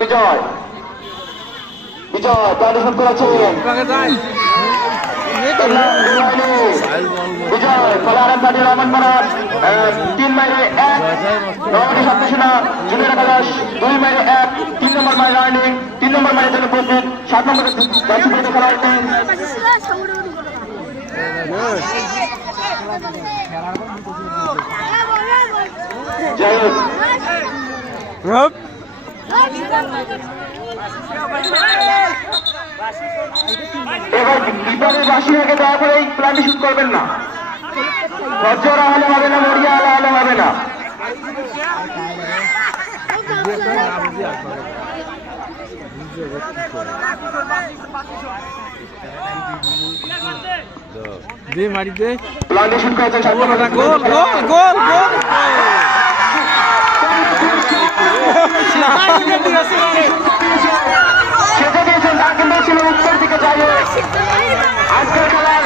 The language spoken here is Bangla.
বিজয় বিজয় প্রাণী শুট করেছেন বিজয় ফলে আরেক বাড়ি রহমান মারান 3 মাইলে 1 রহমানি সপ্তসেনা জুনিয়র একাদশ 2 মাইলে 1 3 নম্বর মাইল রানিং 3 নম্বর মাইলের জন্য প্রস্তুত 7 নম্বরের জার্সি খেলোয়াড়টি জয়ুব এবার বিপদের বাসী হয়ে দয়া করে এই প্ল্যানটি শুট করবেন না বজ্জরা হলে হবে না মরিয়া হলে হবে না প্ল্যানটি শুট করেছেন সেটা দিয়েছেন তা কিন্তু ছিল উত্তর দিকে যাই আজকের খেলার